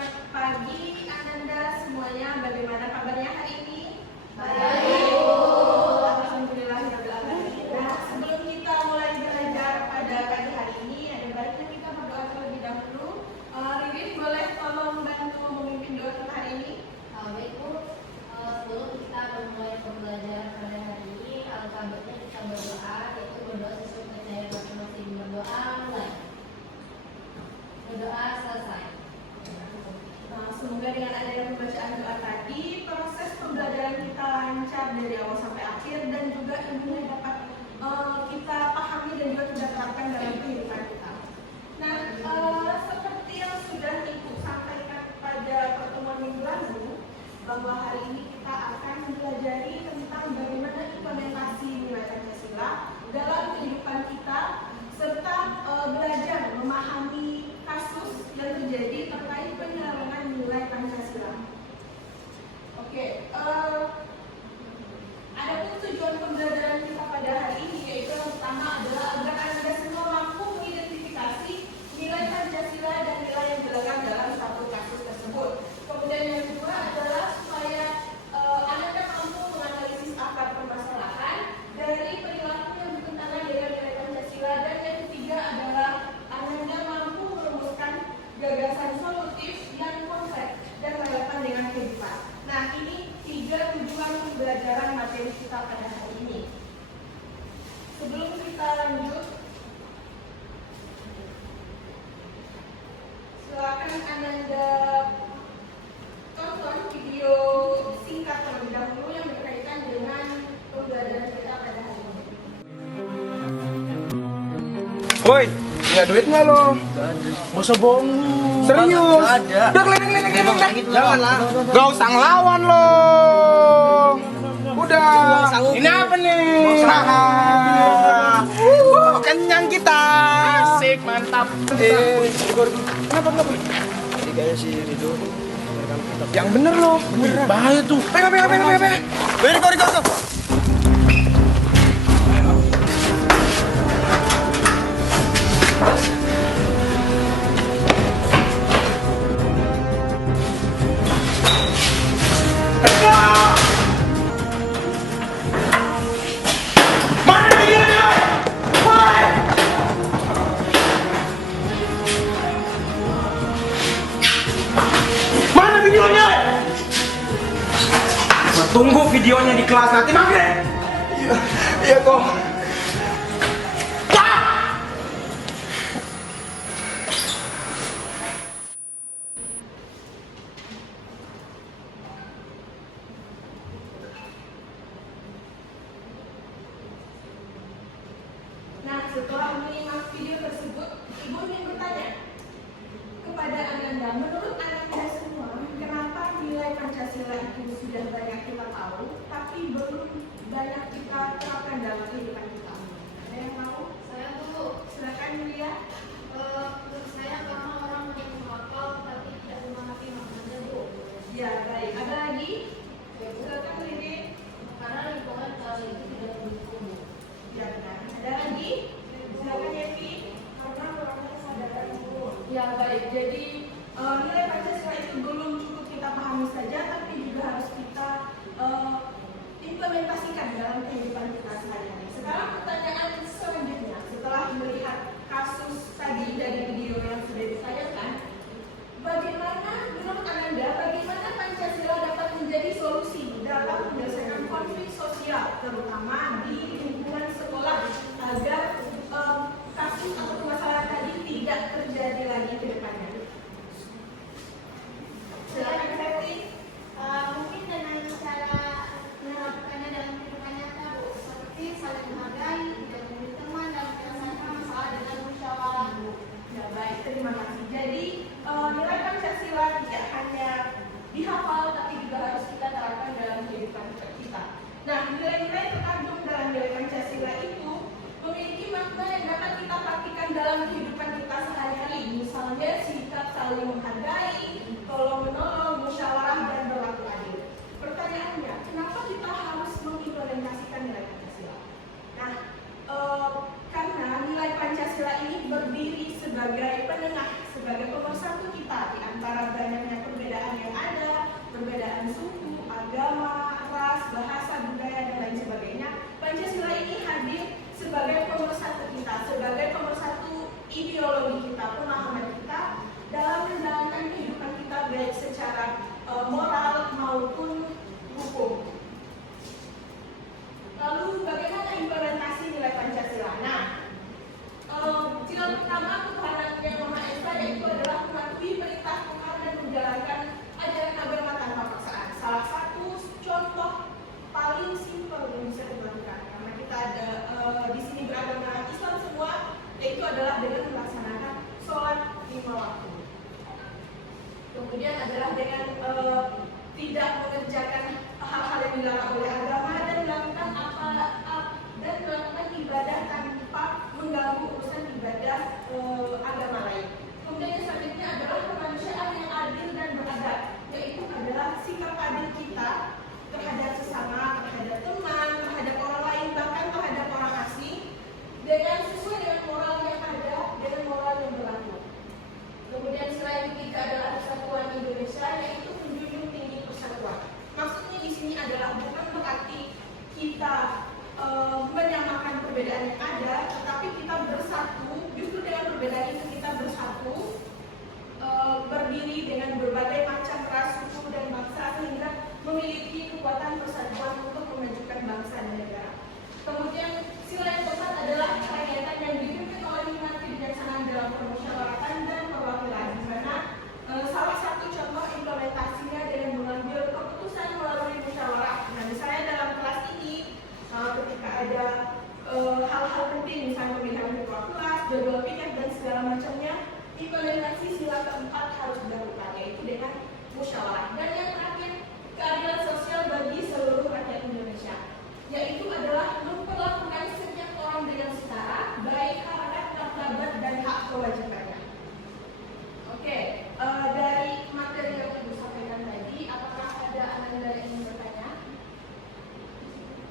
Selamat pagi Ananda semuanya. Bagaimana kabarnya hari ini? Baik. Alhamdulillahirrahmanirrahim. Nah, sebelum kita mulai belajar pada pagi hari ini, ada baiknya kita berdoa terlebih dahulu. Ririn, boleh tolong bantu memimpin doa kita hari ini? Baik Bu, sebelum kita memulai pembelajaran pada hari ini, alangkah baiknya kita berdoa, yaitu berdoa sesuai percaya masing-masing. Berdoa mulai. Berdoa selesai. Semoga dengan adanya pembacaan doa tadi, proses pembelajaran kita lancar dari awal sampai akhir dan juga ilmunya dapat kita pahami dan juga kita terapkan dalam kehidupan kita. Nah, seperti yang sudah Ibu sampaikan pada pertemuan minggu lalu, bahwa hari ini kita akan mempelajari tentang bagaimana implementasi nilai Pancasila dalam kehidupan kita, serta belajar memahami kasus yang terjadi terkait penyelewengan nilai Pancasila. Oke, adapun tujuan pembelajaran kita pada hari ini, yaitu yang pertama adalah agar Anda semua mampu mengidentifikasi nilai Pancasila dan nilai yang dilakukan dalam satu kasus tersebut. Kemudian yang kedua adalah supaya Anda mampu menganalisis akar permasalahan dari perilaku yang bertentangan dengan nilai Pancasila, dan yang ketiga adalah Anda mampu merumuskan gagasan solutif yang konkret dan relevan dengan kehidupan. Nah, ini 3 tujuan pembelajaran materi kita pada hari ini. Sebelum kita lanjut, silakan Anda tonton video singkat terlebih dahulu yang berkaitan dengan pembelajaran kita pada hari ini. Woi, punya duit nggak lo? Gak usah bohong. Serius? Udah keliling-keliling. Janganlah. Gak usah ngelawan lo. Udah. Ini apa nih? Kenyang kita. Asik, mantap. Kenapa? Jadi kayaknya si Rido Yang bener lo. Bener. Bahaya tuh. Pegang. Riko. Mana videonya? Tunggu videonya di kelas nanti mampir. Iya kok. Nah, setelah menyimak video tersebut, Ibu ingin bertanya kepada Ananda, menurut Ananda semua, kenapa nilai Pancasila itu sudah banyak kita tahu, tapi belum banyak kita terapkan dalam kehidupan kita? Ada yang tahu? Saya dulu, Silakan Yulia. menurut saya karena orang yang menghafal tapi tidak memahami maknanya Bu. Ya, baik. Ada lagi? Silakan Lidi. Karena lingkungan kali itu tidak mendukung Bu. Ya, benar. Ada lagi? Silakan Yevi. Karena kurangnya kesadaran Bu. Ya, baik. Jadi nilai Pancasila itu belum cukup kita pahami saja, tapi juga harus kita implementasikan dalam kehidupan kita sehari-hari. Sekarang pertanyaan selanjutnya, setelah melihat kasus tadi dari video yang sudah ditayangkan, bagaimana menurut Ananda, bagaimana Pancasila dapat menjadi solusi dalam menyelesaikan konflik sosial, terutama di lingkungan sekolah, agar kasus atau permasalahan tadi tidak terjadi lagi ke depannya? Silakan Fetri. Mungkin dengan cara menerapkannya dalam kehidupan nyata, Bu, seperti saling menghargai, tidak memilih teman, dan menyelesaikan masalah dengan musyawarah, Bu. Ya, baik, terima kasih. Jadi nilai Pancasila tidak hanya dihafal, tapi juga harus kita terapkan dalam kehidupan kita. Nah, nilai-nilai terkandung dalam nilai Pancasila itu memiliki makna yang dapat kita praktikkan dalam kehidupan kita sehari-hari. Misalnya sikap saling menghargai, tolong menolong, musyawarah, dan berlaku adil. Pertanyaannya, kenapa kita harus mengimplementasikan nilai Pancasila? Nah, karena nilai Pancasila ini berdiri sebagai penengah, sebagai pemersatu kita di antara banyaknya ideologi kita, pemahaman kita dalam menjalankan kehidupan kita baik secara moral maupun hukum. Lalu bagaimana implementasi nilai Pancasila? Nah, sila pertama Tuhan Yang Maha Esa yaitu adalah mematuhi perintah Tuhan dan menjalankan ajaran agama tanpa paksaan. Salah satu contoh paling simpel yang bisa dilakukan karena kita ada di sini beragama Islam semua, yaitu adalah dengan melaksanakan sholat 5 waktu. Kemudian adalah dengan tidak mengerjakan hal-hal yang dilarang oleh agama dan melakukan ibadah tanpa mengganggu urusan ibadah agama lain. Kemudian yang selanjutnya adalah kemanusiaan yang adil dan beradab, yaitu adalah sikap adil kita terhadap sesama, terhadap teman, terhadap orang lain, bahkan terhadap orang asing, dengan sesuai dengan moral yang ada, dengan moral yang berlaku. Kemudian selain ketiga adalah persatuan Indonesia, yaitu menjunjung tinggi persatuan. Maksudnya di sini adalah bukan berarti kita menyamakan perbedaan yang ada, tetapi kita bersatu. Justru dengan perbedaan itu kita bersatu, berdiri dengan berbagai macam ras, suku dan bangsa sehingga memiliki kekuatan persatuan untuk memajukan bangsa dan negara. Kemudian sila yang keempat adalah kerakyatan yang dipimpin oleh hikmat kebijaksanaan dalam permusyawaratan dan perwakilan, di mana salah satu contoh implementasinya dengan mengambil keputusan melalui musyawarah. Nah, misalnya dalam kelas ini ketika ada hal-hal penting, misalnya pemilihan ketua kelas, jadwal piket dan segala macamnya, implementasi sila keempat harus dilakukan, yaitu dengan musyawarah. Dan yang terakhir, keadilan sosial bagi seluruh rakyat Indonesia, yaitu adalah memperlakukan setiap orang dengan setara, baik hak martabat dan hak kewajibannya. Oke, dari materi yang Ibu sampaikan tadi, apakah ada Ananda yang ingin bertanya?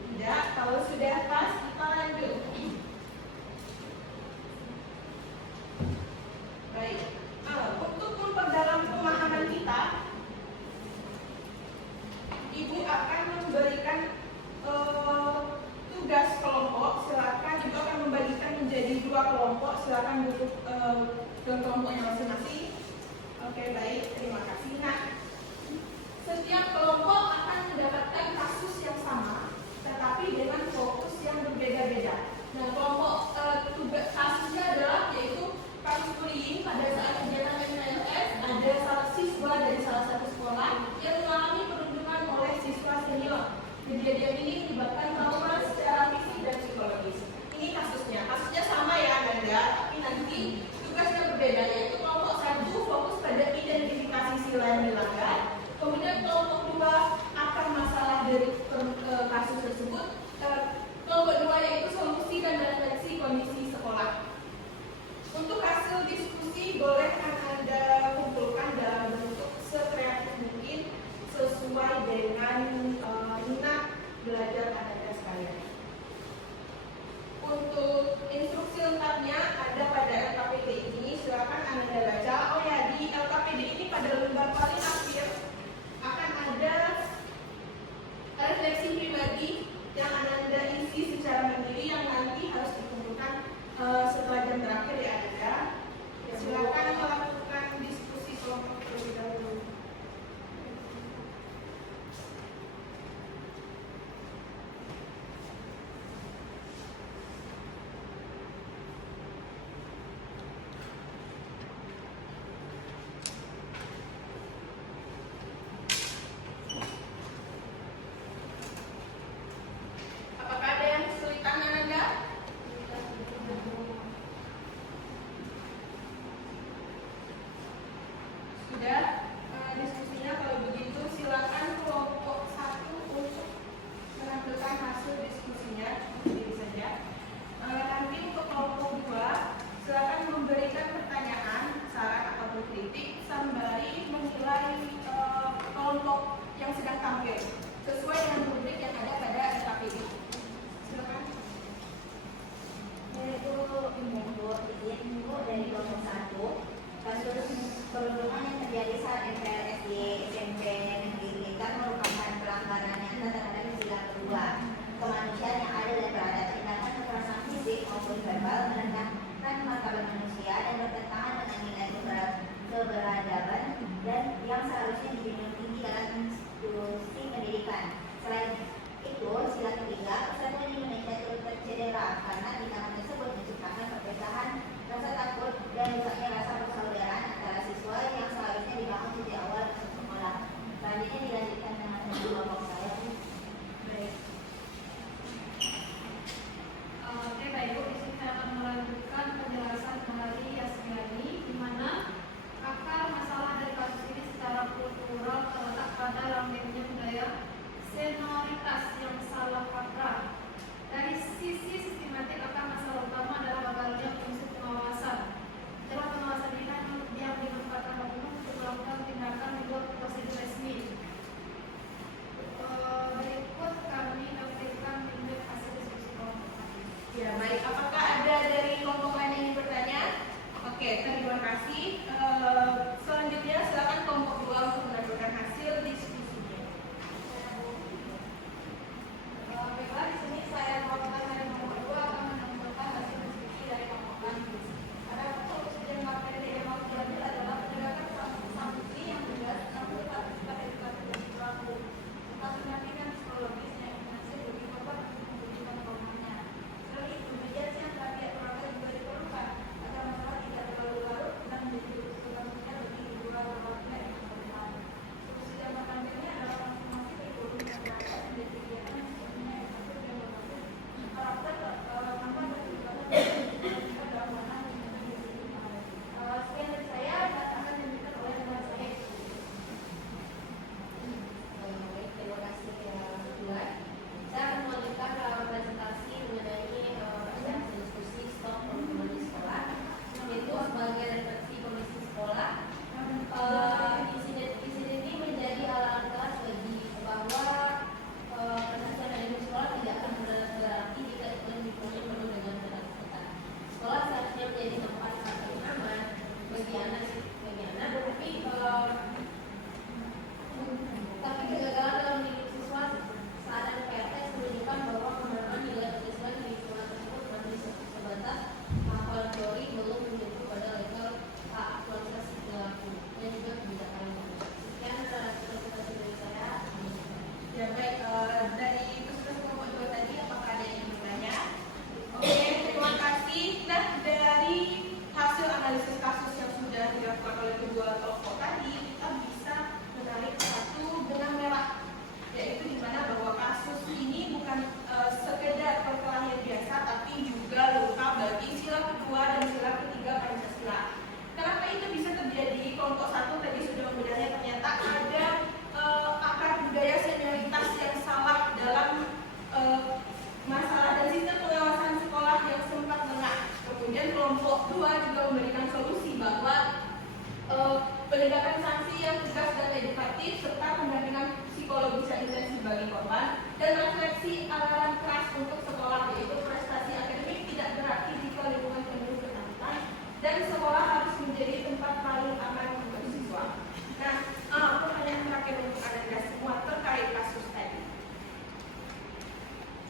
Tidak, kalau sudah pas, kita lanjut. Baik, untuk memperdalam pemahaman kita, Ibu akan memberikan tugas kelompok. Silakan, Ibu akan membagikan menjadi 2 kelompok. Silakan duduk ke kelompoknya masing-masing. Oke, baik, terima kasih. Nah, setiap kelompok akan mendapatkan kasus yang sama, tetapi dengan fokus yang berbeda-beda. Nah, kelompok tugas kasusnya adalah yaitu kasus bullying pada saat kegiatan MNLS. Ada salah siswa dari salah satu sekolah yang mengalami perundungan oleh siswa senior. Kejadian ini menyebabkan trauma secara fisik dan psikologis. Ini kasusnya sama ya Nanda, tapi nanti tugasnya berbeda, yaitu kelompok 1 fokus pada identifikasi sila yang dilanggar. Kemudian kelompok 2 akan masalah dari kasus tersebut. Kelompok 2 yaitu solusi dan refleksi kondisi sekolah. Untuk hasil diskusi boleh Anda kumpulkan dalam bentuk sekreatif mungkin sesuai dengan minat belajar Anda sekalian. Untuk instruksi lengkapnya ada pada LKPD ini, silakan Anda baca. Oh ya, di LKPD ini pada lembar paling akhir akan ada refleksi pribadi yang Anda isi secara mandiri yang nanti harus dikumpulkan setelah jam terakhir ya Anda. Silakan melakukan diskusi kelompok terlebih dahulu. Apakah ada yang kesulitan Anda? Sudah diskusinya, kalau begitu silakan kelompok 1 untuk menampilkan hasil diskusinya sendiri saja. Nanti untuk kelompok 2 silakan memberikan pertanyaan, saran ataupun kritik sembari menilai kelompok yang sedang tampil sesuai dengan rubrik yang ada pada LKPD. Silakan. Yaitu Ibu dari kelompok 1, kasus perundungan yang terjadi saat MPL SD SMP Negeri Blitar merupakan pelanggaran yang terhadap sila kedua kemanusiaan yang ada dan beradab, tindakan kekerasan fisik maupun verbal merendahkan martabat martabat manusia dan bertentangan dengan nilai keberadaban dan yang seharusnya dijunjung tinggi dalam institusi pendidikan. Selain itu, sila ketiga, persatuan Indonesia turut tercedera karena di tangan tersebut menciptakan perpecahan, rasa takut, dan rusaknya rasa persaudaraan antara siswa yang seharusnya dibangun sejak awal masuk sekolah. Selanjutnya dilanjutkan dengan kelompok saya. Baik. Oke, Bapak Ibu, di sini saya akan melanjutkan penjelasan dari Yasmiani, di mana akar masalah dari kasus ini secara kultural terletak pada langgengnya budaya senioritas yang salah kaprah. Dari sisi sistematik, akar masalah utama adalah gagalnya fungsi pengawasan. Celah pengawasan ini yang dimanfaatkan oknum untuk melakukan tindakan di luar prosedur resmi. Berikut kami tampilkan link hasil diskusi kelompok. Ya, baik. Apakah ada dari kelompok lain yang ingin bertanya? Oke, terima kasih. Selanjutnya silakan kelompok 2 untuk menentukan hasil diskusinya. Baiklah, di sini saya melakukan dari nomor 2 akan menentukan hasil diskusi dari kelompok kami. Ada solusi dan materi yang harus diambil adalah penegakan sanksi yang tegas namun tetap edukasi bagi pelaku. Kasus nanti dan psikologis yang masih bagi korban untuk memberikan korbannya. Selain itu, mediasi yang terakhir perangkat juga diperlukan agar masalah tidak terlalu larut dan menjadi kesulitan bagi kedua korban yang berkorban. Solusi jangka panjangnya adalah transformasi ekonomi dan masyarakat menjadi kegiatan yang sifatnya efektif dan berbasis karakter tanpa berkegiatan dalam ranah sekian dari saya dan akan dilanjutkan oleh teman saya. Baik, terima kasih Tuan. Saya akan melanjutkan presentasi mengenai hasil diskusi stok performa di sekolah, yaitu sebagai refleksi kondisi sekolah. Insiden ini menjadi alarm keras bagi bahwa persatuan dan di sekolah tidak akan berarti jika iklim dipenuhi penuh dengan ketakutan. Sekolah seharusnya menjadi tempat yang aman bagi anak, tapi kegagalan dalam didik siswa saat PRTS menunjukkan bahwa penerapan nilai siswa di lingkungan tersebut masih sebatas hafal teori, belum menyentuh pada level aktualisasi perilaku dan juga kebijakan. Sekian presentasi dari saya. Ya, baik. Dari peserta kelompok 2 tadi, apakah ada yang ingin bertanya? Oke, terima kasih. Nah, dari hasil analisis kasus yang sudah dilakukan oleh kedua kelompok tadi, kita bisa menarik satu benang merah, yaitu di mana bahwa kasus ini bukan sekedar perkelahian biasa, tapi juga luka bagi sila kedua dan sila ketiga Pancasila. Kenapa itu bisa terjadi? Kelompok 1 tadi sudah membedahnya, ternyata ada akar budaya senioritas yang salah dalam masalah dan sistem pengawasan sekolah yang sempat lengah. Kemudian kelompok 2 juga memberikan solusi bahwa penegakan sanksi yang tegas dan edukatif serta pendampingan psikologis yang intensif bagi korban dan refleksi alarm keras untuk sekolah, yaitu prestasi akademik tidak berarti jika lingkungan penuh ketakutan dan sekolah harus menjadi tempat paling aman untuk siswa. Nah, pertanyaan terakhir untuk Anda semua terkait kasus tadi.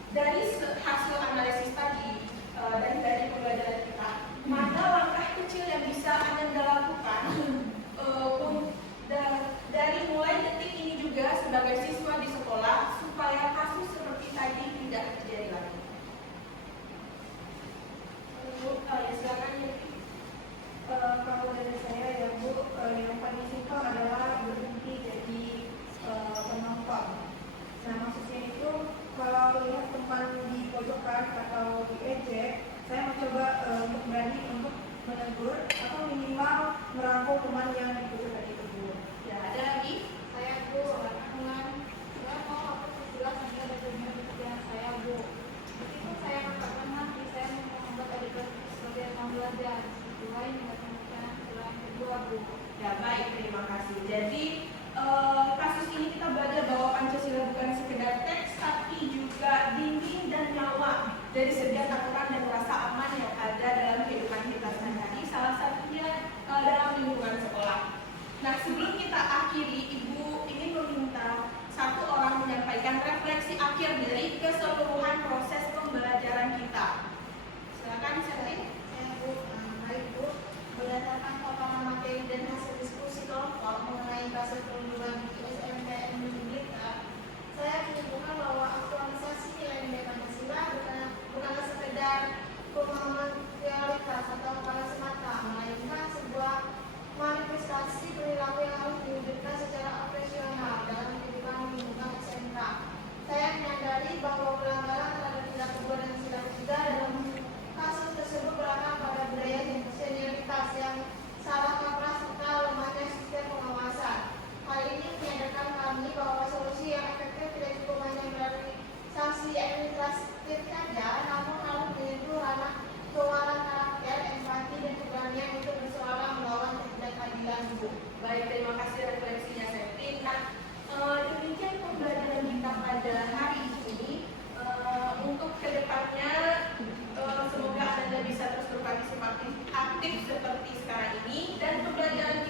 Dari hasil analisis tadi dan dari pembelajaran kita, mana langkah kecil yang bisa Anda lakukan dari mulai detik ini juga sebagai siswa di sekolah supaya kasus seperti tadi tidak terjadi lagi? Ya, silakan ya. Kalau dari saya ya Bu, yang paling simpel adalah berhenti jadi penonton. Nah maksudnya itu kalau lihat teman di pojokan atau diejek, saya mencoba untuk berani untuk menegur atau minimal merangkul teman yang di pojokan itu Bu. Ya, ada lagi? Saya Bu, dengan saya mau aku jelas ada bagian pekerjaan saya Bu. Meskipun saya katakan nanti saya mau membuat adegan sebagai mau belajar. Lain dengan yang kedua Bu. Ya, baik, terima kasih. Jadi kasus ini kita belajar bahwa Pancasila bukan sekedar teks, tapi juga dinding dan nyawa dari segi aturan dan rasa aman yang ada dalam kehidupan kita sehari-hari, salah satunya dalam lingkungan sekolah. Nah, sebelum kita akhiri, Ibu ingin meminta satu orang menyampaikan refleksi akhir dari keseluruhan proses pembelajaran kita. Silakan, Serti. Bu, mari Bu. Baik, terima kasih refleksinya Septin. Nah, demikian pembelajaran kita pada hari ini. Untuk kedepannya, semoga Anda bisa terus berpartisipatif aktif seperti sekarang ini, dan pembelajaran